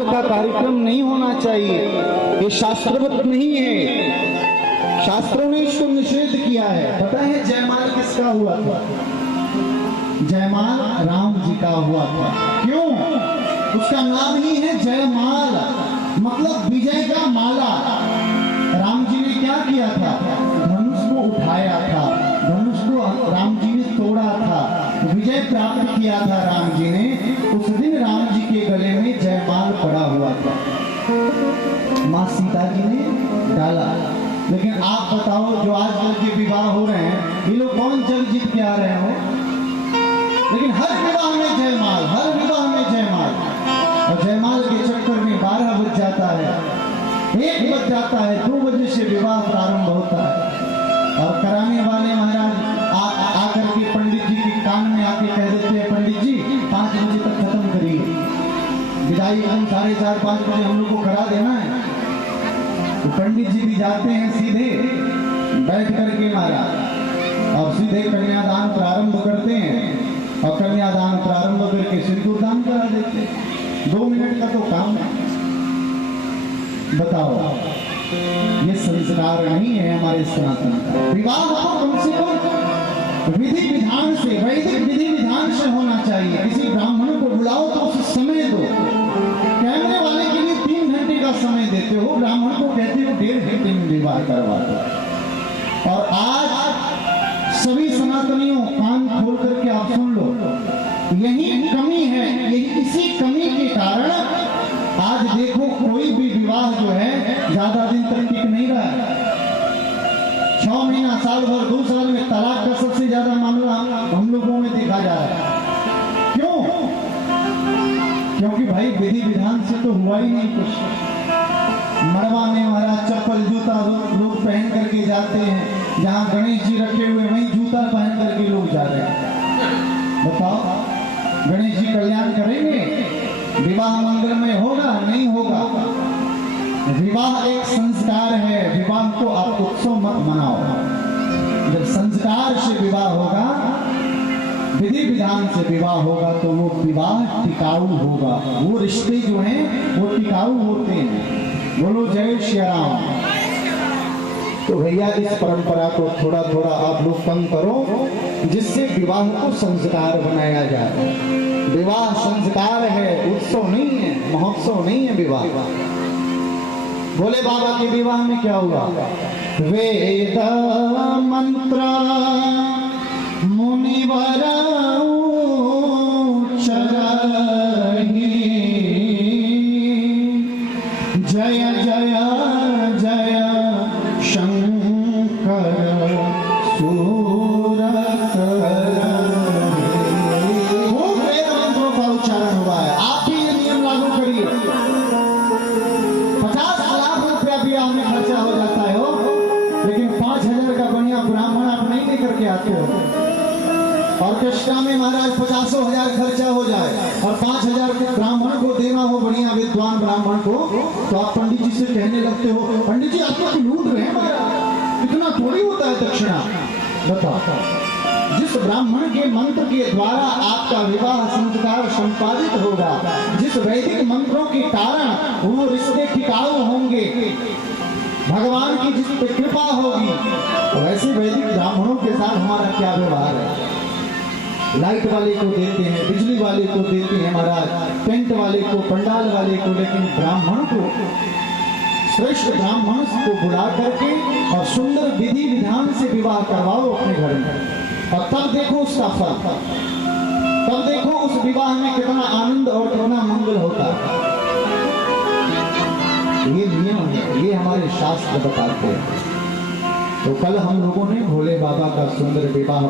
जयमाल का कार्यक्रम नहीं होना चाहिए, ये शास्त्रवत नहीं है। शास्त्रों ने इसको निषेध किया है। पता है जयमाल किसका हुआ था? जयमाल राम जी का हुआ था। क्यों? उसका नाम ही है जयमाल, मतलब विजय का माला। राम जी ने क्या किया था? धनुष को उठाया था, धनुष को राम जी ने तोड़ा था, विजय प्राप्त किया था राम जी ने। उस दिन राम जी के गले में जयमाल पड़ा हुआ था, माँ सीता जी ने डाला। लेकिन आप बताओ, जो आजकल के विवाह हो रहे हैं, ये लोग कौन जग जीत के आ रहे हो? लेकिन हर विवाह में जयमाल, हर विवाह में जयमाल। और जयमाल के चक्कर में 12 बज जाता है, 1 बज जाता है, 2 बजे से विवाह प्रारंभ होता है। और कराने वाले महाराज आकर के पंडित जी के कान में आके कह देते हैं, पंडित जी 5 बजे तक खत्म करिए, विदाई हम 4:30 5 बजे हम लोग को करा देना है। तो पंडित जी भी जाते हैं सीधे बैठ करके महाराज, और सीधे कन्यादान प्रारंभ करते हैं। और कन्यादान प्रारंभ करके सिंदूर दान करा देते हैं। 2 मिनट का तो काम है। बताओ, ये संस्कार नहीं है हमारे सनातन का। विवाह तो कम से कम विधि विधान से, वैदिक विधि विधान से होना चाहिए। किसी ब्राह्मण को बुलाओ तो उसे समय दो। कैमरे वाले के लिए 3 घंटे का समय देते हो, ब्राह्मण को कहते हो 1.5 घंटे में विवाह करवा दो। और आज सभी सनातनियों कान खोल करके आप सुन लो, यही कमी है। यही इसी कमी के कारण आज देखो कोई भी विवाह जो है ज्यादा दिन तक टिक नहीं रहा है। 6 महीना, साल भर, 2 साल में तलाक का सबसे ज्यादा मामला हम लोगों में देखा जा रहा है। क्यों? क्योंकि भाई विधि विधान से तो हुआ ही नहीं कुछ। मड़वा में महाराज चप्पल जूता लोग पहन करके जाते हैं, जहां गणेश जी रखे हुए वहीं जूता पहन करके लोग जा रहे हैं। बताओ, गणेश जी कल्याण करेंगे? विवाह मंगलमय होगा? नहीं होगा। विवाह एक संस्कार है, विवाह को आप उत्सव मत मनाओ। जब संस्कार से विवाह होगा, विधि विधान से विवाह होगा, तो वो विवाह टिकाऊ होगा। वो रिश्ते जो हैं वो टिकाऊ होते हैं। बोलो जय श्री राम। तो भैया इस परंपरा को थोड़ा थोड़ा आप लोग कम करो, जिससे विवाह को संस्कार बनाया जाए। विवाह संस्कार है, उत्सव नहीं है, महोत्सव नहीं है विवाह। भोले बाबा के विवाह में क्या हुआ? वेद मंत्र मुनिवर चरही, जय जय जय शंकर सूरत। खूब वेद मंत्रों का उच्चारण हुआ है। आप भी ये नियम लागू करिए। 50 लाख रुपया भी आपने खर्चा हो जाता है हो, लेकिन 5,000 का बढ़िया ब्राह्मण आप नहीं लेकर के आते हो। ऑर्केस्ट्रा में महाराज 50,000 खर्चा हो जाए और 5,000 के ब्राह्मण को देना हो, बढ़िया विद्वान ब्राह्मण को, तो आप पंडित जी से कहने लगते हो, पंडित जी आप तो लूट रहे हैं महाराज, इतना थोड़ी होता है दक्षिणा। बताओ, जिस ब्राह्मण के मंत्र के द्वारा आपका विवाह संस्कार संपादित होगा, जिस वैदिक मंत्रों के कारण वो रिश्ते टिकाऊ होंगे, भगवान की जिस पे कृपा होगी, तो ऐसे वैदिक ब्राह्मणों के साथ हमारा क्या व्यवहार है? लाइट वाले को देते हैं, बिजली वाले को देते हैं महाराज, टेंट वाले को, पंडाल वाले को, लेकिन ब्राह्मण को, श्रेष्ठ ब्राह्मण को बुला करके और सुंदर विधि विधान से विवाह करवाओ अपने घर में। और तब देखो उसका फल, तब देखो उस विवाह में कितना आनंद और कितना मंगल होता है। ये नियम है, ये हमारे शास्त्र बताते हैं। तो कल हम लोगों ने भोले बाबा का सुंदर विवाह